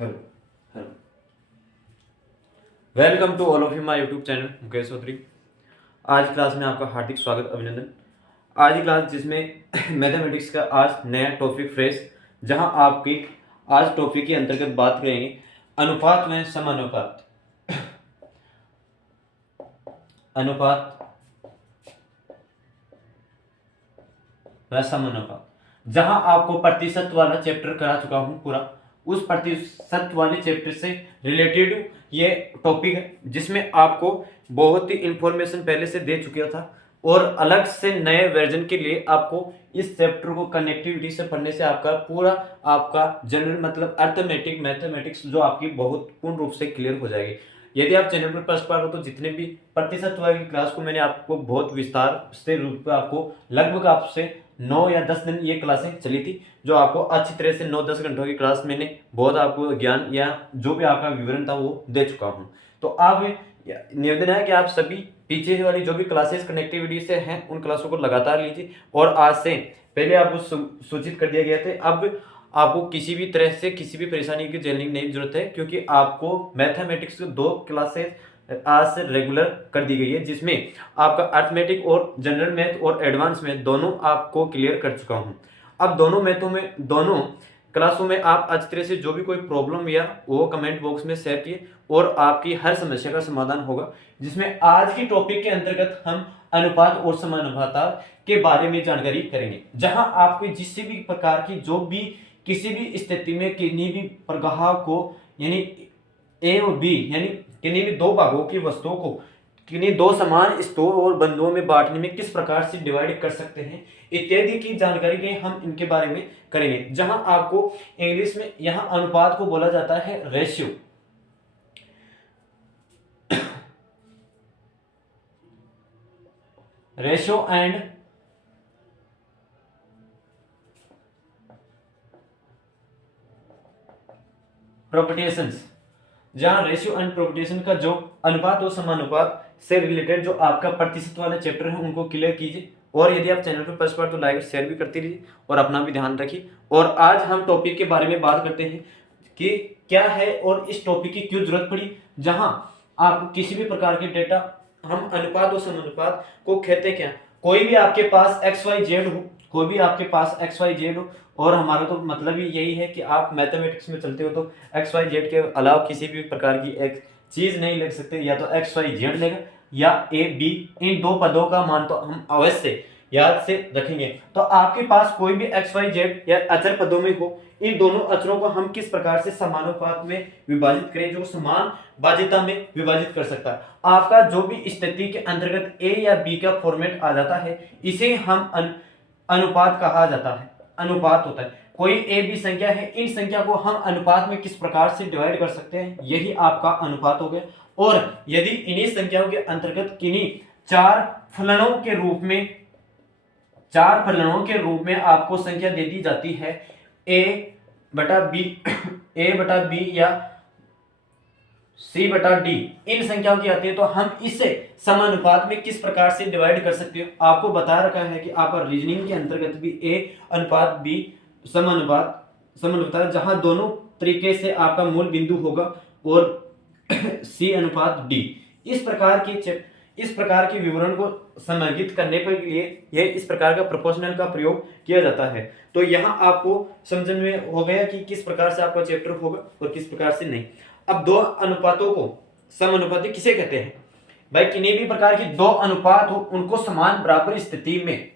Hello hello welcome to all of you my YouTube channel Mukesh Chaudhary. आज की class में आपका हार्दिक स्वागत, अभिनंदन। आज की क्लास जिसमें मैथमेटिक्स का आज नया टॉपिक फ्रेश, जहां आपकी आज टॉपिक के अंतर्गत बात करेंगे अनुपात में समानुपात। अनुपात व समानुपात, जहां आपको प्रतिशत वाला चैप्टर करा चुका हूं पूरा। उस प्रतिशत वाले चैप्टर से रिलेटेड ये टॉपिक है, जिसमें आपको बहुत ही इंफॉर्मेशन पहले से दे चुका था और अलग से नए वर्जन के लिए आपको इस चैप्टर को कनेक्टिविटी से पढ़ने से आपका पूरा आपका जनरल मतलब अर्थमेटिक मैथमेटिक्स जो आपकी बहुत पूर्ण रूप से क्लियर हो जाएगी। यदि आप चैनल पर फर्स्ट बार हो तो जितने भी प्रतिशत वाली क्लास को मैंने आपको बहुत विस्तार से रूप में आपको लगभग आपसे 9 या 10 दिन ये क्लासें चली थी, जो आपको अच्छी तरह से 9-10 घंटों की क्लास मैंने बहुत आपको ज्ञान या जो भी आपका विवरण था वो दे चुका हूँ। तो आप निवेदन है कि आप सभी पीछे वाली जो भी क्लासेस कनेक्टिविटी से हैं उन क्लासों को लगातार लीजिए। और आज से पहले आपको सूचित कर दिया गया था, अब आपको किसी भी तरह से किसी भी परेशानी की झेलने की नहीं जरूरत है, क्योंकि आपको मैथमेटिक्स की 2 क्लासेस आज से रेगुलर कर दी गई है, जिसमें आपका अर्थमेटिक और जनरल मैथ और एडवांस मैथ दोनों आपको क्लियर कर चुका हूं। अब दोनों मैथों में दोनों क्लासों में आप अच्छी तरह से जो भी कोई प्रॉब्लम या वो कमेंट बॉक्स में शेयर किए और आपकी हर समस्या का समाधान होगा। जिसमें आज की टॉपिक के अंतर्गत हम अनुपात और समानुपात के बारे में जानकारी करेंगे, जहां आपको किसी भी प्रकार की जो भी किसी भी स्थिति में किन्हीं भी प्रगाह को यानी ए और बी यानी किन्हीं भी दो भागों की वस्तुओं को किन्हीं दो समान स्तरों और बिंदुओं में बांटने में किस प्रकार से डिवाइड कर सकते हैं इत्यादि की जानकारी के हम इनके बारे में करेंगे। जहां आपको इंग्लिश में यहां अनुपात को बोला जाता है रेशियो। रेशियो एंड प्रोपोर्शंस, जहां रेशियो एंड प्रोपोर्शन का जो अनुपात और समानुपात से रिलेटेड जो आपका प्रतिशत वाला चैप्टर है उनको क्लियर कीजिए। और यदि आप चैनल पर फर्स्ट बार तो लाइक शेयर भी करते रहिए और अपना भी ध्यान रखिए। और आज हम टॉपिक के बारे में बात करते हैं कि क्या है और इस टॉपिक की क्यों जरूरत पड़ी। जहां आप किसी भी प्रकार के डेटा हम अनुपात और समानुपात को कहते क्या, कोई भी आपके पास XYZ हो, कोई भी आपके पास XYZ हो, और हमारा तो मतलब ही यही है कि आप मैथमेटिक्स में चलते हो तो XYZ के अलावा किसी भी प्रकार की एक चीज नहीं लिख सकते, या तो XYZ लेगा या AB। इन दो पदों का मान तो हम अवश्य याद से रखेंगे। तो आपके पास कोई भी XYZ या अचर पदों में हो, इन दोनों अचरों को हम किस प्रकार से समानुपात में विभाजित करें जो समान बाध्यता में विभाजित कर सकता है। आपका जो भी स्थिति के अंतर्गत A या B का फॉर्मेट आ जाता है, इसे हम अनुपात कहा जाता है, अनुपात होता है। कोई ए बी संख्या है, इन संख्या को हम अनुपात में किस प्रकार से डिवाइड कर सकते हैं, यही आपका अनुपात हो गया। और यदि इन्हीं संख्याओं के अंतर्गत किन्हीं चार फलनों के रूप में आपको संख्या दे दी जाती है ए बटा बी या सी बटा डी, इन संख्याओं की आती है, तो हम इसे समानुपात में किस प्रकार से डिवाइड कर सकते हो। आपको बता रखा है कि आपका रीजनिंग के अंतर्गत भी ए अनुपात बी समानुपात, जहां दोनों तरीके से आपका मूल बिंदु होगा, और सी अनुपात डी। इस प्रकार के विवरण को समर्थित करने के लिए यह इस प्रकार का प्रोपोर्शनल का प्रयोग किया जाता है। तो यहां आपको समझ में हो गया कि किस प्रकार से आपका चैप्टर होगा और किस प्रकार से नहीं। अब दो अनुपातों को समानुपाती किसे कहते हैं भाई, किन्हीं भी प्रकार की दो अनुपात हो उनको समान बराबर स्थिति में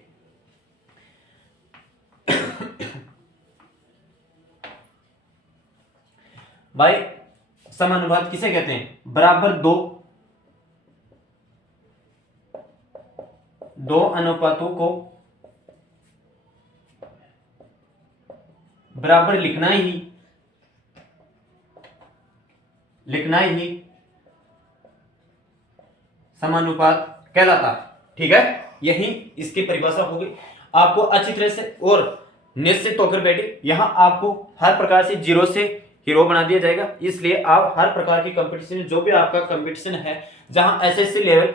भाई समानुपात किसे कहते हैं, बराबर दो अनुपातों को बराबर लिखना ही समानुपात कहलाता है। ठीक है, यही इसकी परिभाषा होगी। आपको अच्छी तरह से और निश्चित होकर बैठे, यहां आपको हर प्रकार से जीरो से हीरो बना दिया जाएगा। इसलिए आप हर प्रकार की कंपटीशन जो भी आपका कंपटीशन है, जहां एसएससी लेवल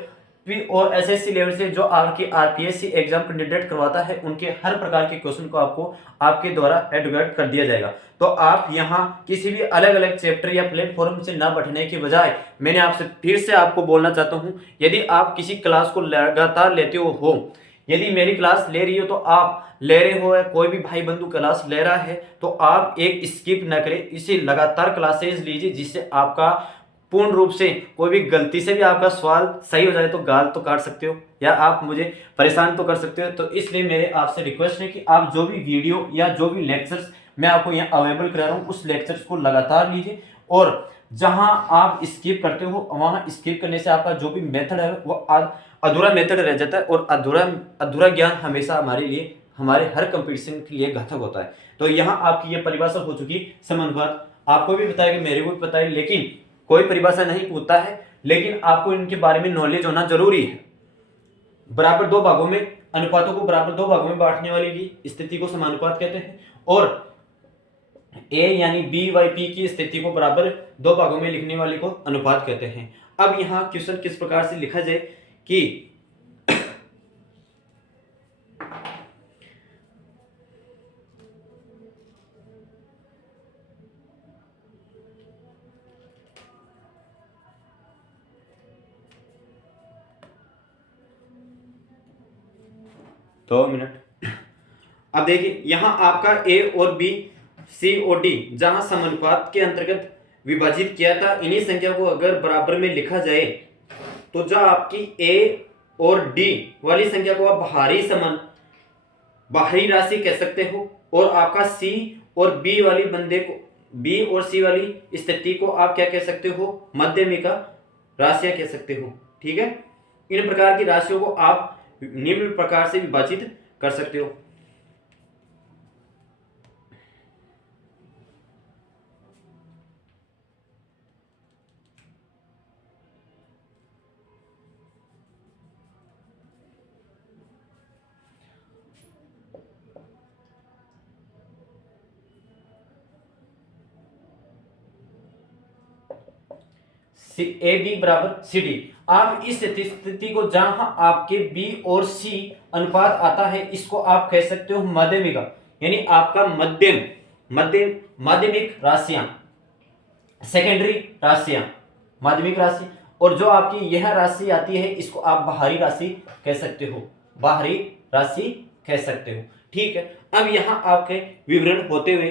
यूपी और एसएससी लेवल से जो आपकी आरपीएससी एग्जाम कैंडिडेट करवाता है उनके हर प्रकार के क्वेश्चन को आपको आपके द्वारा एडवर्ट कर दिया जाएगा। तो आप यहाँ किसी भी अलग अलग चैप्टर या प्लेटफॉर्म से ना बैठने के बजाय मैंने आपसे फिर से आपको बोलना चाहता हूँ, यदि आप किसी क्लास को लगातार लेते हो, यदि मेरी क्लास ले रही हो तो आप ले रहे हो या कोई भी भाई बंधु क्लास ले रहा है तो आप एक स्किप न करें, इसे लगातार क्लासेस लीजिए, जिससे आपका पूर्ण रूप से कोई भी गलती से भी आपका सवाल सही हो जाए तो गाल तो काट सकते हो या आप मुझे परेशान तो कर सकते हो। तो इसलिए मेरे आपसे रिक्वेस्ट है कि आप जो भी वीडियो या जो भी लेक्चर्स मैं आपको यहाँ अवेलेबल करा रहा हूँ उस लेक्चर्स को लगातार लीजिए, और जहां आप स्किप करते हो वहां स्किप करने से आपका जो भी मेथड है वो अधूरा मेथड रह जाता है, और अधूरा ज्ञान हमेशा हमारे लिए, हमारे हर कंपटीशन के लिए घातक होता है। तो यहाँ आपकी ये परिभाषा हो चुकी समानुपात, आपको भी पता है कि मेरे को भी पता है, लेकिन कोई परिभाषा नहीं पूछता है, लेकिन आपको इनके बारे में नॉलेज होना जरूरी है। बराबर दो भागों में, अनुपातों को बराबर दो भागों में बांटने वाली की स्थिति को समानुपात कहते हैं, और ए यानी बी बाई पी की स्थिति को बराबर दो भागों में लिखने वाले को अनुपात कहते हैं। अब यहाँ क्वेश्चन किस प्रकार से लिखा जाए कि दो मिनट। अब देखिए यहाँ आपका ए और बी, सी और डी जहां समानुपात के अंतर्गत विभाजित किया था, इन्हीं संख्या को अगर बराबर में लिखा जाए तो जो आपकी ए और डी वाली संख्या को आप बाहरी राशि कह सकते हो, और आपका सी और बी वाली बंदे को, बी और सी वाली स्थिति को आप क्या कह सकते हो, माध्यमिका राशियां कह सकते हो। ठीक है, इन प्रकार की राशियों को आप निम्न प्रकार से विभाजित कर सकते हो। ए बी बराबर सी डी, आप इस स्थिति को जहां आपके बी और सी अनुपात आता है इसको आप कह सकते हो माध्यमिका, यानी आपका माध्यमिक राशियां, सेकेंडरी राशियां, माध्यमिक राशि, और जो आपकी यह राशि आती है इसको आप बाहरी राशि कह सकते हो, बाहरी राशि कह सकते हो। ठीक है, अब यहाँ आपके विवरण होते हुए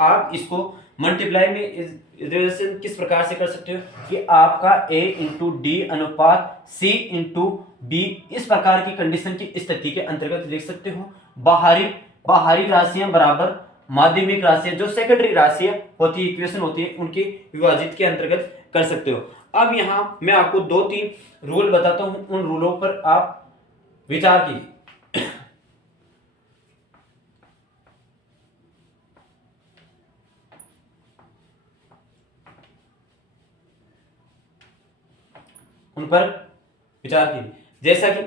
आप इसको मल्टीप्लाई में रिलेशन किस प्रकार से कर सकते हो कि आपका a इंटू डी अनुपात c इंटू बी, इस प्रकार की कंडीशन की स्थिति के अंतर्गत लिख सकते हो। बाहरी राशियां बराबर माध्यमिक राशियां, जो सेकेंडरी राशियां होती है, इक्वेशन होती है, उनके विभाजित के अंतर्गत कर सकते हो। अब यहां मैं आपको दो तीन रूल बताता हूं, उन रूलों पर आप विचार कीजिए। उन पर विचार कीजिए, जैसा कि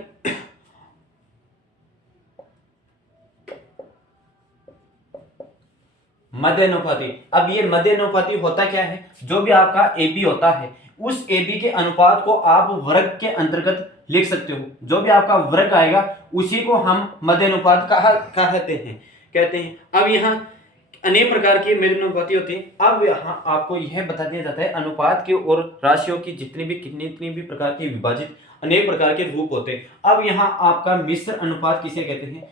मध्यानुपाती। अब ये मध्यानुपाती होता क्या है, जो भी आपका ए बी होता है उस ए बी के अनुपात को आप वर्ग के अंतर्गत लिख सकते हो, जो भी आपका वर्ग आएगा उसी को हम मध्यानुपात कहते हैं। अब यहाँ अनेक प्रकार की मध्यानुपाती होती है। अब यहाँ आपको यह बता दिया जाता है अनुपात के और राशियों की जितनी भी प्रकार की विभाजित अनेक प्रकार के रूप होते हैं। अब यहाँ आपका मिश्र अनुपात किसे कहते हैं,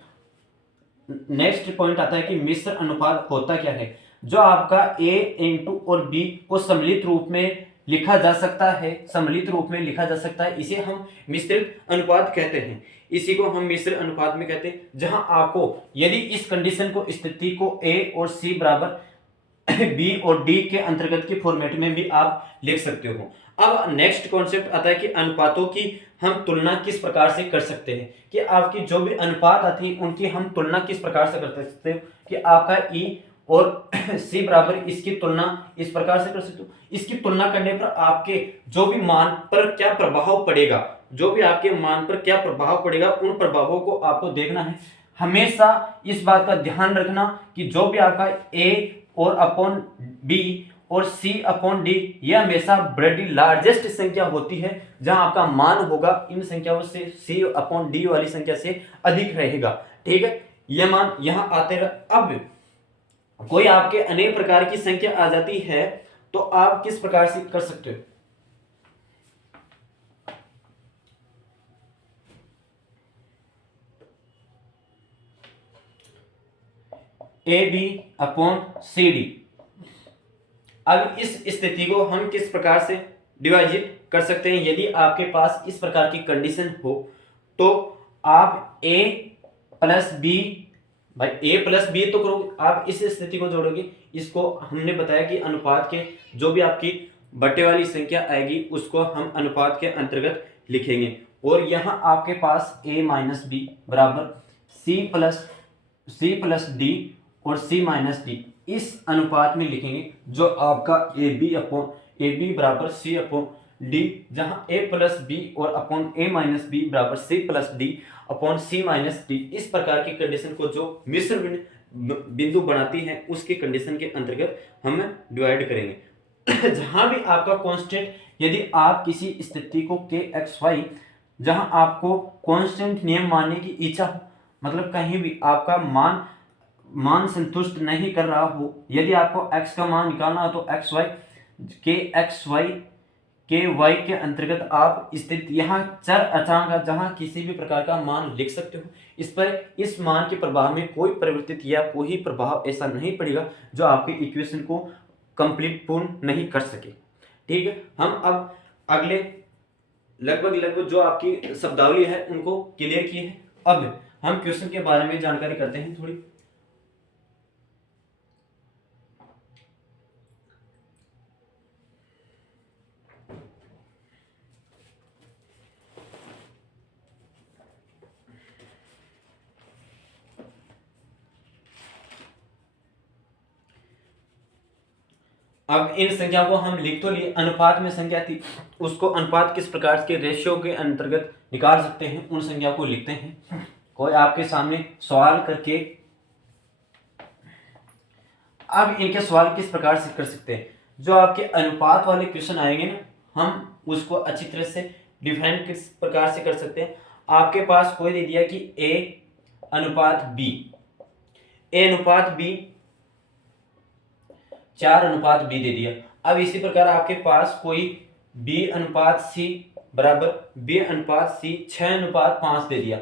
नेक्स्ट पॉइंट आता है कि मिश्र अनुपात होता क्या है, जो आपका a इंटू और b को सम्मिलित रूप में लिखा जा सकता है, इसे हम मिश्रित अनुपात कहते हैं। इसी को हम मिश्र अनुपात में कहते हैं, जहां आपको यदि इस कंडीशन को, स्थिति को a और c बराबर b और d के अंतर्गत के फॉर्मेट में भी आप लिख सकते हो। अब नेक्स्ट कॉन्सेप्ट आता है कि अनुपातों की हम तुलना किस प्रकार से कर सकते हैं, कि आपकी जो भी अनुपात आती है उनकी हम तुलना किस प्रकार से कर सकते हो, कि आपका E और C बराबर, इसकी तुलना इस प्रकार से कर सकते हो। इसकी तुलना करने पर आपके जो भी मान पर क्या प्रभाव पड़ेगा, उन प्रभावों को आपको देखना है। हमेशा इस बात का ध्यान रखना कि जो भी आपका A और अपॉन B और c अपॉन डी ये हमेशा बड़ी लार्जेस्ट संख्या होती है, जहां आपका मान होगा इन संख्याओं से c अपॉन डी वाली संख्या से अधिक रहेगा। ठीक है, ये मान यहां आते रहे। अब कोई आपके अनेक प्रकार की संख्या आ जाती है तो आप किस प्रकार से कर सकते हो, A B upon C D. अब इस स्थिति को हम किस प्रकार से डिवाइड कर सकते हैं, यदि आपके पास इस प्रकार की कंडीशन हो तो आप a प्लस बी, भाई a प्लस बी तो करोगे, आप इस स्थिति को जोड़ोगे। इसको हमने बताया कि अनुपात के जो भी आपकी बटे वाली संख्या आएगी उसको हम अनुपात के अंतर्गत लिखेंगे, और यहाँ आपके पास a माइनस बी बराबर सी प्लस डी और c माइनस डी इस अनुपात में लिखेंगे, जो आपका ए बी बराबर सी अपॉन डी, जहां a प्लस बी और अपॉन a माइनस बी बराबर सी प्लस डी अपॉन सी माइनस डी। इस प्रकार की कंडीशन को जो मिश्र बिंदु बनाती है उसके कंडीशन के अंतर्गत हम डिवाइड करेंगे। जहां भी आपका कांस्टेंट, यदि आप किसी स्थिति को के एक्स वाई जहां आपको कांस्टेंट नियम मानने की इच्छा हो, मतलब कहीं भी आपका मान संतुष्ट नहीं कर रहा हो, यदि आपको x का मान निकालना हो तो एक्स वाई के अंतर्गत आप स्थित यहाँ चर अचांक जहां किसी भी प्रकार का मान लिख सकते हो। इस पर इस मान के प्रभाव में कोई परिवर्तित या कोई प्रभाव ऐसा नहीं पड़ेगा जो आपके इक्वेशन को कंप्लीट पूर्ण नहीं कर सके। ठीक है, हम अब अगले लगभग जो आपकी शब्दावली है उनको क्लियर किए हैं। अब हम क्वेश्चन के बारे में जानकारी करते हैं थोड़ी। अब इन संख्या को हम लिख तो लिए, अनुपात में संख्या थी उसको अनुपात किस प्रकार के रेशियो के अंतर्गत निकाल सकते हैं, उन संख्या को लिखते हैं। कोई आपके सामने सवाल करके, अब इनके सवाल किस प्रकार से कर सकते हैं, जो आपके अनुपात वाले क्वेश्चन आएंगे ना, हम उसको अच्छी तरह से डिफाइन किस प्रकार से कर सकते हैं। आपके पास कोई दे दिया कि ए अनुपात बी 4:b दे दिया। अब इसी प्रकार आपके पास कोई b अनुपात c बराबर b अनुपात c 6:5 दे दिया,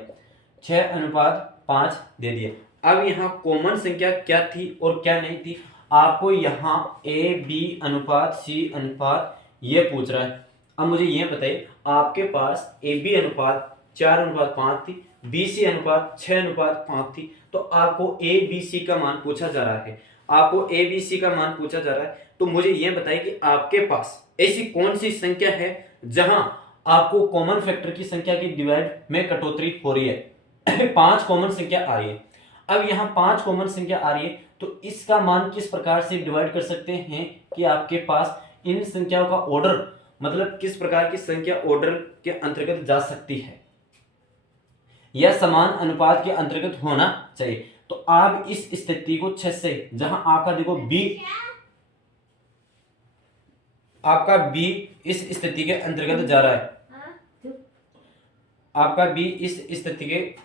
6:5 दे दिया। अब यहाँ कॉमन संख्या क्या थी और क्या नहीं थी, आपको यहाँ a b अनुपात c अनुपात ये पूछ रहा है। अब मुझे ये बताइए, आपके पास a b अनुपात 4:5 थी, b c अनुपात 6:5 थी, तो आपको a b c का मान पूछा जा रहा है, तो मुझे यह बताइए कि आपके पास ऐसी कौन सी संख्या है जहां आपको कॉमन फैक्टर की संख्या की डिवाइड में कटौती हो रही है। 5 कॉमन संख्या आ रही है। अब यहाँ 5 कॉमन संख्या आ रही है तो इसका मान किस प्रकार से डिवाइड कर सकते हैं कि आपके पास इन संख्याओं का ऑर्डर, मतलब किस प्रकार की संख्या ऑर्डर के अंतर्गत जा सकती है या समान अनुपात के अंतर्गत होना चाहिए। तो आप इस स्थिति को 6 से, जहां आपका देखो b इस स्थिति के अंतर्गत जा रहा है, आपका b इस स्थिति के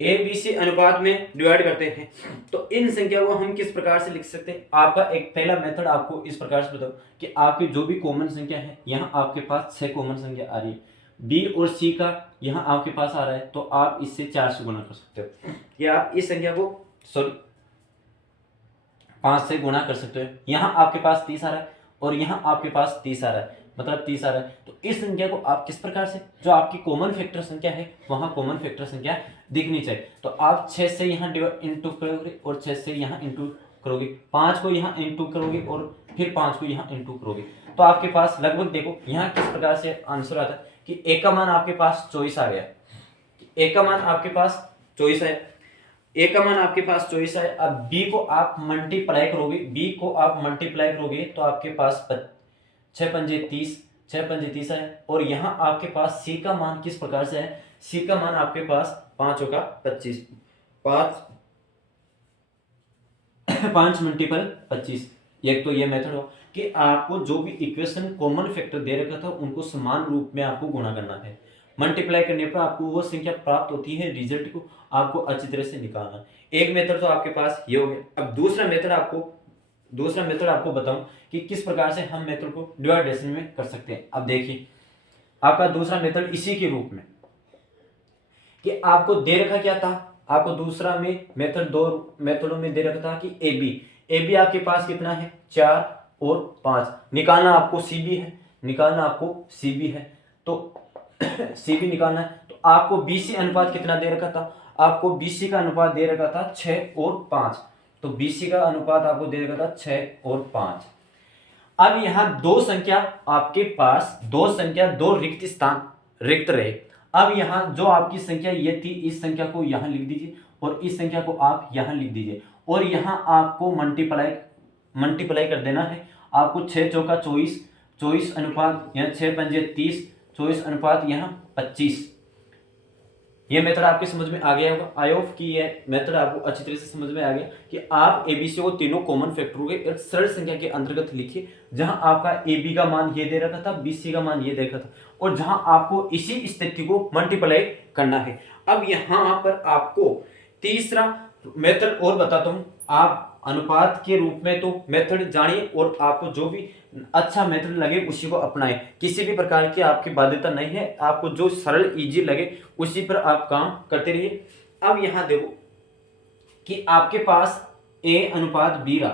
ए बी सी अनुपात में डिवाइड करते हैं, तो इन संख्या को हम किस प्रकार से लिख सकते हैं। आपका एक पहला मेथड आपको इस प्रकार से बताओ कि आपकी जो भी कॉमन संख्या है, यहाँ आपके पास 6 कॉमन संख्या आ रही है, बी और सी का यहाँ आपके पास आ रहा है, तो आप इससे 4 से गुणा कर सकते हो, या आप इस संख्या को 5 से गुणा कर सकते हो। यहाँ आपके पास 30 आ रहा है और यहाँ आपके पास 30 आ रहा है, मतलब 30 आ रहा है। तो इस संख्या को आप किस प्रकार से, जो आपकी कॉमन फैक्टर संख्या है वहाँ कॉमन फैक्टर संख्या दिखनी चाहिए। तो आप 6 से यहाँ इंटू करोगे और 6 से यहाँ इंटू करोगे, 5 को यहाँ इंटू करोगे और फिर 5 को यहाँ इंटू करोगे, तो आपके पास लगभग देखो यहाँ किस प्रकार से आंसर आता है कि ए का मान आपके पास 24 आ गया। ए का मान आपके पास 24 है, ए का मान आपके पास 24 है। अब बी को आप मल्टीप्लाई करोगे, बी को आप मल्टीप्लाई करोगे तो आपके पास 6 पंजे 30, 6 पंजे 30 है। और यहाँ आपके पास सी का मान किस प्रकार से है, सी का मान आपके पास 5 होगा 25, 5 मल्टीपल 25। एक तो ये मेथड हो कि आपको जो भी इक्वेशन कॉमन फैक्टर दे रखा था उनको समान रूप में आपको गुणा करना है, मल्टीप्लाई करने पर आपको वो संख्या प्राप्त होती है, रिजल्ट को आपको अच्छी तरह से निकालना। एक मेथड तो आपके पास ये हो गया। अब दूसरा मेथड आपको बताऊं कि किस प्रकार से हम मेथड को डिवाइडेशन में कर सकते हैं। अब देखिए आपका दूसरा मेथड इसी के रूप में कि आपको दे रखा क्या था, आपको दूसरा में मेथड, दो मेथडों में दे रखा था कि ए बी आपके पास कितना है 4 और 5, निकालना आपको सी बी है, निकालना आपको सी बी है। तो सी बी निकालना है तो आपको बी सी अनुपात कितना दे रखा था, आपको बी सी का अनुपात दे रखा था 6 और 5, तो बी सी का अनुपात आपको दे रखा था 6 और 5। अब यहाँ दो संख्या आपके पास, दो रिक्त स्थान रिक्त रहे। अब यहाँ जो आपकी संख्या ये थी, इस संख्या को यहाँ लिख दीजिए और इस संख्या को आप यहाँ लिख दीजिए और यहाँ आपको मल्टीप्लाई कर देना है। आपको 6 चौका 24, 24 अनुपात यहाँ 6 पंजे 30, 24 अनुपात यहाँ 25। ये मेथड आपके समझ में आ गया होगा। आई होप कि ये मेथड आपको अच्छी तरह से समझ में आ गया कि आप एबीसी को तीनों कॉमन फैक्टरों के एक सरल संख्या के अंतर्गत लिखिए, जहां आपका एबी का मान ये दे रखा था, बीसी का मान ये दे रखा था और जहां आपको इसी स्थिति को मल्टीप्लाई करना है। अब यहां पर आपको तीसरा मेथड और बताता हूं। आप अनुपात के रूप में तो मेथड जानिए और आपको जो भी अच्छा मेथड लगे उसी को अपनाएं। किसी भी प्रकार की आपकी बाध्यता नहीं है, आपको जो सरल इजी लगे उसी पर आप काम करते रहिए। अब यहां देखो कि आपके पास ए अनुपात बी रहा,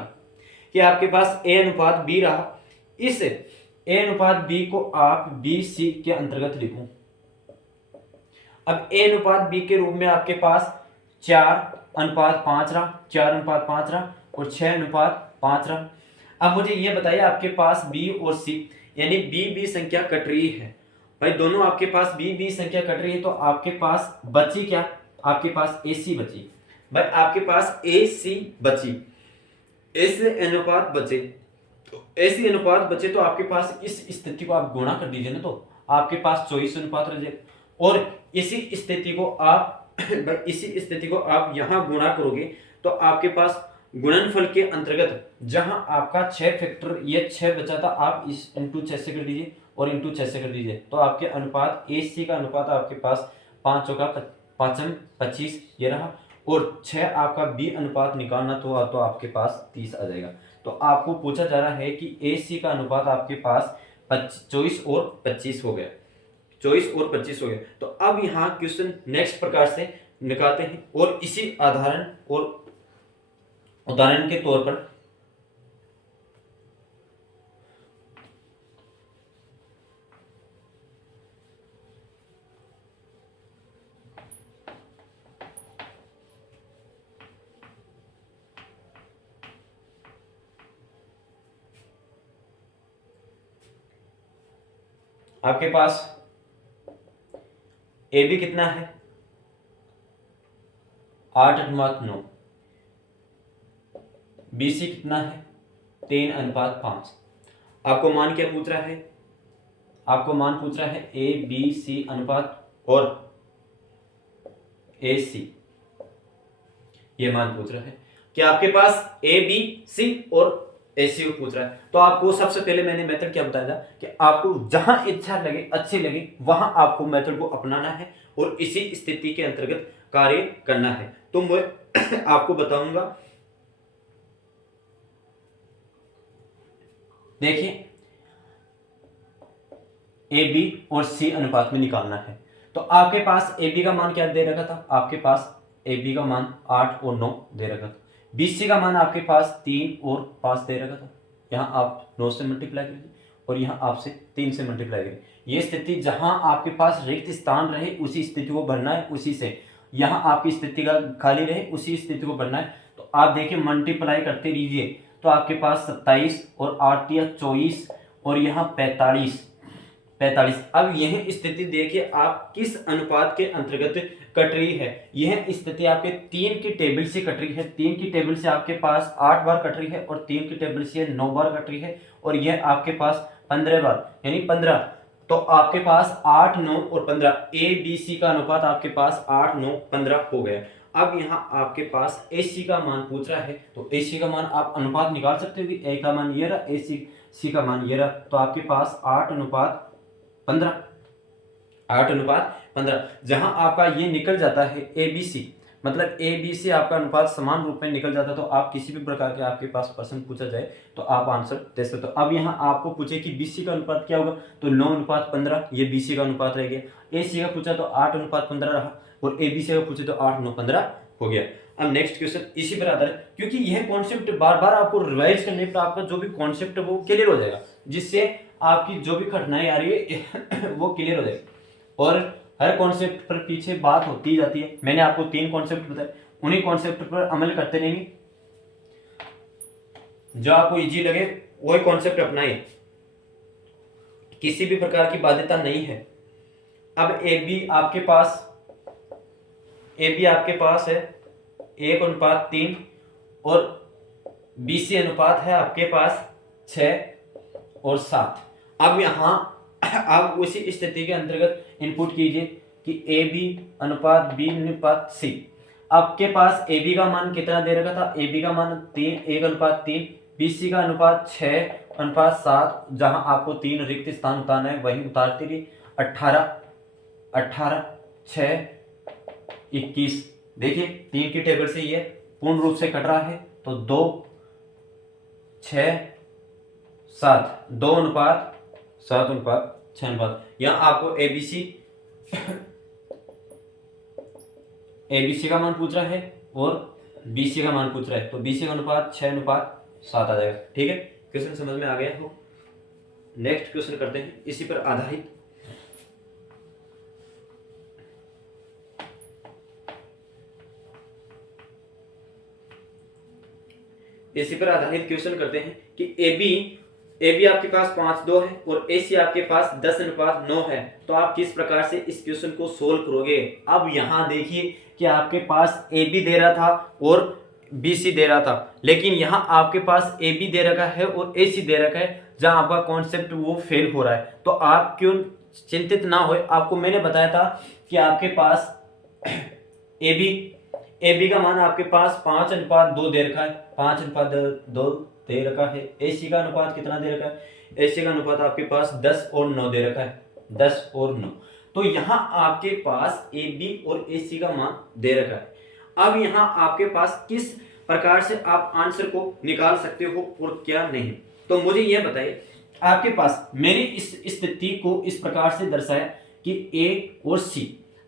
कि आपके पास ए अनुपात बी रहा। इस ए अनुपात बी को आप बी सी के अंतर्गत लिखो। अब ए अनुपात बी के रूप में आपके पास 4:5 रहा, 4:5 रहा और 6:5 रहा। अब मुझे ये बताइए आपके पास बी और सी यानी बी बी संख्या कट रही है भाई, दोनों आपके पास बी बी संख्या कट रही है, तो आपके पास बची क्या, आपके पास ए सी बची भाई, आपके पास ए सी बची, ऐसे अनुपात बचे, तो ऐसी अनुपात बचे तो आपके पास इस स्थिति को आप गुणा कर दीजिए ना, तो आपके पास 24 अनुपात रह जाए और इसी स्थिति को आप यहां गुणा करोगे तो आपके पास गुणनफल के अंतर्गत जहां आपका 6 फैक्टर ये 6 बचा था, आप इस इंटू 6 से कर दीजिए और इंटू 6 से कर दीजिए, तो आपके अनुपात ए सी का अनुपात आपके पास 5 चौका 25 ये रहा और 6 आपका बी अनुपात निकालना तो आपके पास 30 आ जाएगा। तो आपको पूछा जा रहा है कि ए सी का अनुपात आपके पास 24 और 25 हो गया, 24 और 25 हो गया। तो अब यहाँ क्वेश्चन नेक्स्ट प्रकार से निकालते हैं और इसी उदाहरण के तौर पर आपके पास ए बी कितना है 8:9, बी सी कितना है 3:5। आपको मान क्या पूछ रहा है, आपको मान पूछ रहा है ए बी सी अनुपात और ए सी, ये मान पूछ रहा है कि आपके पास ए बी सी और एसीओ पूछ रहा है। तो आपको सबसे पहले मैंने मेथड क्या बताया था कि आपको जहां इच्छा लगे, अच्छी लगे, वहां आपको मेथड को अपनाना है और इसी स्थिति के अंतर्गत कार्य करना है। तो मैं आपको बताऊंगा, देखिए ए बी और सी अनुपात में निकालना है। तो आपके पास ए बी का मान क्या दे रखा था, आपके पास ए बी का मान 8 और 9 दे रखा था, बी सी का मान आपके पास 3 और 5 दे रखा था, यहाँ आप 9 से मल्टीप्लाई कीजिए और यहाँ आपसे 3 से मल्टीप्लाई करें। ये स्थिति जहाँ आपके पास रिक्त स्थान रहे उसी स्थिति को भरना है, उसी से यहाँ आपकी स्थिति का खाली रहे उसी स्थिति को भरना है। तो आप देखिए मल्टीप्लाई करते रहिए तो आपके पास 27 और 8 या 24 और यहाँ 45। अब यह स्थिति देखिए आप किस अनुपात के अंतर्गत कट रही है। यह स्थिति आपके 3 की टेबल से कट रही है। 3 की टेबल से आपके पास 8 बार कट रही है और 3 की टेबल से 9 बार कट रही है और यह आपके पास 15 बार यानी 15। तो आपके पास 8, 9 और 15 ए बी सी का अनुपात आपके पास 8, 9, 15 हो गया। अब यहाँ आपके पास ए सी का मान पूछ रहा है तो ए सी का मान आप अनुपात निकाल सकते हो कि ए का मान ये रहा, ए सी का मान ये रहा। तो आपके पास 8:15, 8:15 जहां आपका ये निकल जाता है ए बी सी, मतलब ए बी सी आपका अनुपात समान रूप में निकल जाता है। तो आप किसी भी प्रकार के आपके पास प्रश्न पूछा जाए तो आप आंसर दे सकते हो। अब यहाँ आपको पूछे कि बी सी का अनुपात क्या होगा तो 9:15 ये बी सी का अनुपात रह गया। ए सी का पूछा तो 8:15 रहा और ए बी सी का पूछे तो 8:9:15 हो गया। अब नेक्स्ट क्वेश्चन इसी पर आता है, क्योंकि यह कॉन्सेप्ट बार बार आपको रिवाइज करने पर आपका जो भी कॉन्सेप्ट है वो क्लियर हो जाएगा, जिससे आपकी जो भी कठिनाई आ रही है वो क्लियर हो जाएगी। और हर कॉन्सेप्ट पर पीछे बात होती जाती है। मैंने आपको 3 कॉन्सेप्ट बताए, उन्हीं कॉन्सेप्ट पर अमल करते रहेंगे। जो आपको इजी लगे वही कॉन्सेप्ट अपनाइए, किसी भी प्रकार की बाध्यता नहीं है। अब ए बी आपके पास है 1:3 और बी सी अनुपात है आपके पास 6 और 7। अब यहाँ आप उसी स्थिति के अंतर्गत इनपुट कीजिए कि ए बी अनुपात बी अनुपात सी। आपके पास ए बी का मान कितना दे रखा था, ए बी का मान 1:3, बी सी का अनुपात 6:7। जहां आपको 3 रिक्त स्थान उतारना है वही उतारते रहिए। 18, 6, 21। देखिए 3 की टेबल से ये पूर्ण रूप से कट रहा है तो 2, 6, 7, 2:7:6। यहाँ आपको एबीसी का मान पूछ रहा है और बीसी का मान पूछ रहा है तो बीसी का अनुपात 6:7 आ जाएगा। ठीक है, क्वेश्चन समझ में आ गया हो। नेक्स्ट क्वेश्चन करते हैं इसी पर आधारित। क्वेश्चन करते हैं कि ए बी आपके पास 5:2 है और ए सी आपके पास 10:9 है। तो आप किस प्रकार से इस क्वेश्चन को सोल्व करोगे। अब यहाँ देखिए कि आपके पास ए बी दे रहा था और बी सी दे रहा था, लेकिन यहाँ आपके पास ए बी दे रखा है और ए सी दे रखा है, जहाँ आपका कॉन्सेप्ट वो फेल हो रहा है। तो आप क्यों चिंतित ना हो, आपको मैंने बताया था कि आपके पास ए बी का मान आपके पास 5:2 दे रखा है, 5:2 दे रखा है। ए सी का अनुपात कितना दे रखा है, ए सी का अनुपात आपके पास 10 और 9 दे रखा है, 10 और 9। तो यहाँ आपके पास ए बी और ए सी का मान दे रखा है। अब यहाँ आपके पास किस प्रकार से आप आंसर को निकाल सकते हो और क्या नहीं, तो मुझे यह बताइए। आपके पास मैंने इस स्थिति को इस प्रकार से दर्शाया कि ए और सी,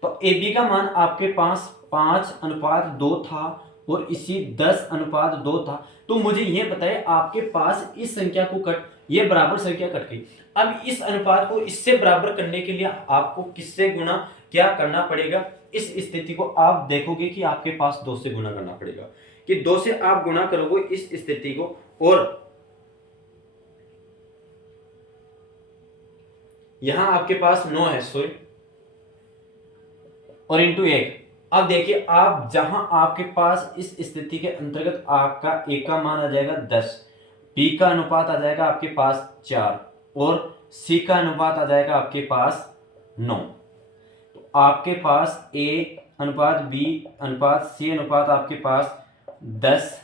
तो ए बी का मान आपके पास 5:2 था और इसी 10:2 था। तो मुझे यह बताइए आपके पास इस संख्या को ये बराबर संख्या कट गई। अब इस अनुपात को इससे बराबर करने के लिए आपको किससे गुणा क्या करना पड़ेगा। इस स्थिति को आप देखोगे कि आपके पास 2 से गुणा करना पड़ेगा, कि 2 से आप गुणा करोगे इस स्थिति को, और यहां आपके पास 9 है सॉरी, और इंटू 1। अब देखिए आप जहां आपके पास इस स्थिति के अंतर्गत आपका ए का मान आ जाएगा 10, बी का अनुपात आ जाएगा आपके पास 4 और सी का अनुपात आ जाएगा आपके पास 9। तो आपके पास ए अनुपात बी अनुपात सी अनुपात आपके पास 10,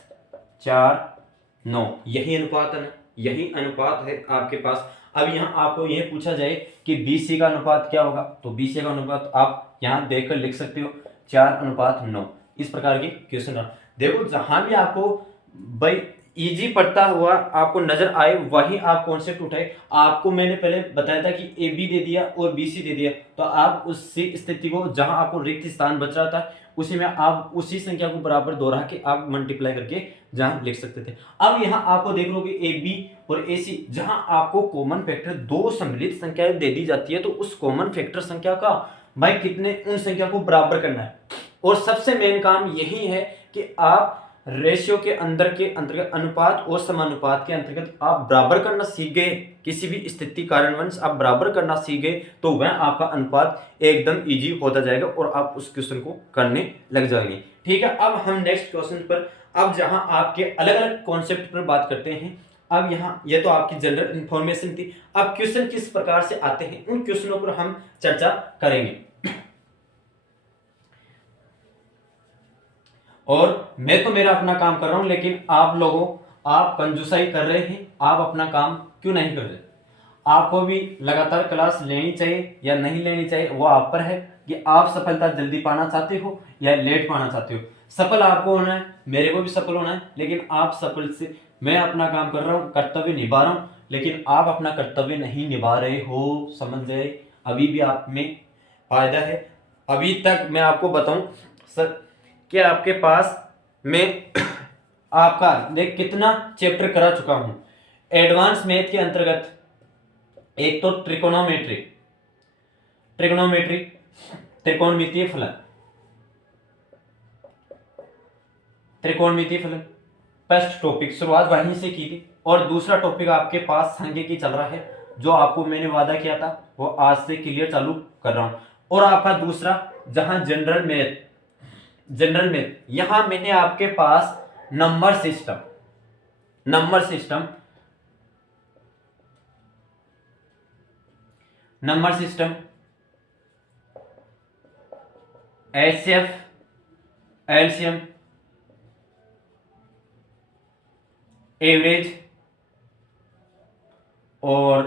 4, 9, यही अनुपात है ना, यही अनुपात है आपके पास। अब यहाँ आपको यह पूछा जाए कि बी सी का अनुपात क्या होगा, तो बी सी का अनुपात आप यहाँ देखकर लिख सकते हो 4:9। इस प्रकार की क्वेश्चन देखो, जहां भी आपको भाई इजी पढ़ता हुआ आपको नजर आए वही आप कॉन्सेप्ट उठाए। आपको मैंने पहले बताया था कि ए बी दे दिया और बी सी दे दिया, तो आप उसी स्थिति को जहां आपको रिक्त स्थान बच रहा था उसी में आप उसी संख्या को बराबर दोहरा के आप मल्टीप्लाई करके जहां लिख सकते थे। अब यहां आपको देख लो कि ए बी और ए सी, जहां आपको कॉमन फैक्टर दो सम्मिलित संख्याएं दे दी जाती है, तो उस कॉमन फैक्टर संख्या का भाई कितने उन संख्या को बराबर करना है। और सबसे मेन काम यही है कि आप रेशियो के अंदर के अंतर्गत अनुपात और समानुपात के अंतर्गत आप बराबर करना सीख गए, किसी भी स्थिति कारणवश आप बराबर करना सीख गए, तो वह आपका अनुपात एकदम इजी होता जाएगा और आप उस क्वेश्चन को करने लग जाएंगे। ठीक है, अब हम नेक्स्ट क्वेश्चन पर, अब जहां आपके अलग अलग कॉन्सेप्ट पर बात करते हैं। अब यहाँ ये तो आपकी जनरल इंफॉर्मेशन थी, अब क्वेश्चन किस प्रकार से आते हैं उन क्वेश्चनों पर हम चर्चा करेंगे। और मैं तो मेरा अपना काम कर रहा हूं, लेकिन आप लोगों, आप कंजूसाई कर रहे हैं, आप अपना काम क्यों नहीं कर रहे? आपको भी लगातार क्लास लेनी चाहिए या नहीं लेनी चाहिए, वो आप पर है कि आप सफलता जल्दी पाना चाहते हो या लेट पाना चाहते हो। सफल आपको होना है, मेरे को भी सफल होना है, लेकिन आप सफल से, मैं अपना काम कर रहा हूँ, कर्तव्य निभा रहा हूँ, लेकिन आप अपना कर्तव्य नहीं निभा रहे हो, समझ गए? अभी भी आप में फायदा है। अभी तक मैं आपको बताऊं सर कि आपके पास मैं आपका देख कितना चैप्टर करा चुका हूं। एडवांस मैथ के अंतर्गत एक तो ट्रिकोनोमेट्री, त्रिकोणमितीय फलन, फर्स्ट टॉपिक शुरुआत वहीं से की थी। और दूसरा टॉपिक आपके पास सांख्यिकी चल रहा है, जो आपको मैंने वादा किया था वो आज से क्लियर चालू कर रहा हूं। और आपका दूसरा जहां जनरल मैथ, यहां मैंने आपके पास number system, HCF, LCM, average और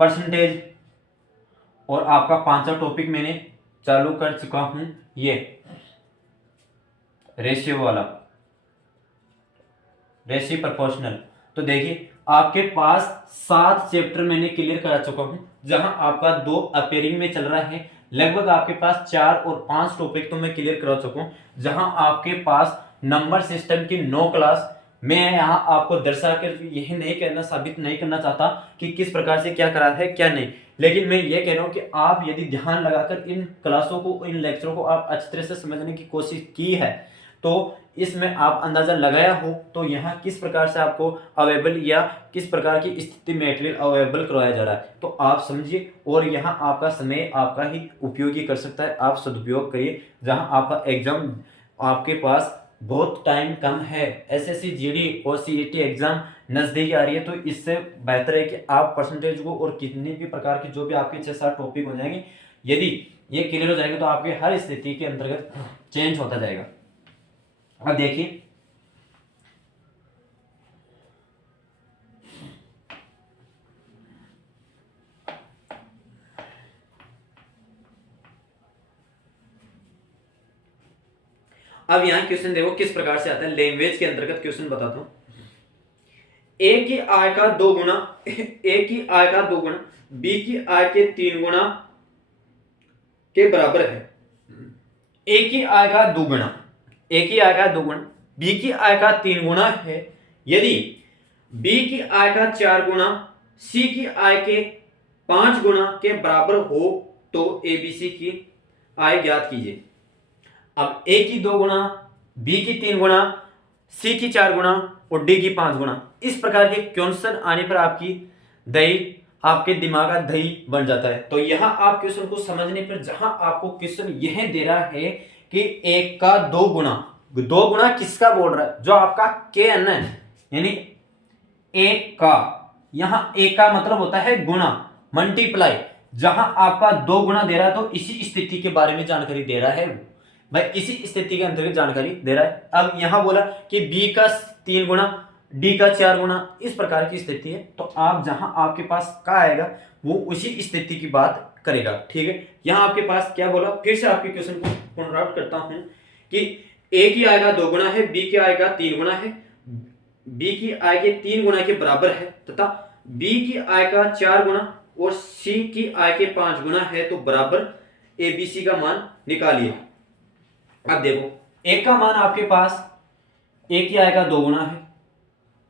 परसेंटेज, और आपका पांचवा टॉपिक मैंने चालू कर चुका हूं, ये रेशियो वाला, रेशियो प्रोपोर्शनल। तो देखिए आपके पास 7 चैप्टर मैंने क्लियर करा चुका हूं, जहां आपका 2 अपेयरिंग में चल रहा है। लगभग आपके पास 4 और 5 टॉपिक तो मैं क्लियर करा चुका हूं, जहां आपके पास नंबर सिस्टम की 9 क्लास मैं यहां आपको दर्शाकर यह नहीं कहना, साबित नहीं करना चाहता कि किस प्रकार से क्या करा है क्या नहीं, लेकिन मैं ये कह रहा हूं कि आप यदि ध्यान लगाकर इन क्लासों को, इन लेक्चरों को आप अच्छी तरह से समझने की कोशिश की है, तो इसमें आप अंदाजा लगाया हो तो यहाँ किस प्रकार से आपको अवेलेबल या किस प्रकार की स्थिति मटेरियल अवेलेबल करवाया जा रहा है, तो आप समझिए। और यहाँ आपका समय आपका ही उपयोगी कर सकता है, आप सदुपयोग करिए। जहाँ आपका एग्जाम आपके पास बहुत टाइम कम है, एसएससी जीडी और सीईटी एग्जाम नजदीक आ रही है, तो इससे बेहतर है कि आप परसेंटेज को और कितने भी प्रकार के जो भी आपके 6-7 टॉपिक हो जाएंगे, यदि ये क्लियर हो जाएंगे तो आपके हर स्थिति के अंतर्गत चेंज होता जाएगा। अब देखिए अब यहां क्वेश्चन देखो किस प्रकार से आता है। लैंग्वेज के अंतर्गत क्वेश्चन बताता हूं। ए की आय का 2 गुना, बी की आय के 3 गुना के बराबर है। ए की आय का 2 गुना, बी की आय का 3 गुना है। यदि बी की आय का 4 गुना सी की आय के 5 गुना के बराबर हो तो एबीसी की आय ज्ञात कीजिए। अब ए की 2 गुना, बी की 3 गुना, सी की 4 गुना और डी की 5 गुना, इस प्रकार के क्वेश्चन आने पर आपकी दही, आपके दिमाग का दही बन जाता है। तो यहां आप क्वेश्चन को समझने पर, जहां आपको क्वेश्चन यह दे रहा है कि एक का 2 गुना किसका बोल रहा है, जो आपका के एन है, यानी एक का, यहां एक का मतलब होता है गुना, मल्टीप्लाई। जहां आपका 2 गुना दे रहा है तो इसी स्थिति के बारे में जानकारी दे रहा है भाई, इसी स्थिति के अंतर्गत जानकारी दे रहा है। अब यहां बोला कि बी का 3 गुना, डी का 4 गुना, इस प्रकार की स्थिति है, तो आप जहां आपके पास का आएगा वो उसी स्थिति की बात करेगा। ठीक है, यहां आपके पास क्या बोला, फिर से आपके क्वेश्चन को पुनरावृत्त करता हूं कि ए की आय का 2 गुना है, बी की आय का 3 गुना है, बी की आय के 3 गुना के बराबर है, तथा बी की आय का 4 गुना और सी की आय के 5 गुना है, तो बराबर एबीसी का मान निकालिए। अब देखो ए का मान आपके पास ए की आय का 2 गुना है,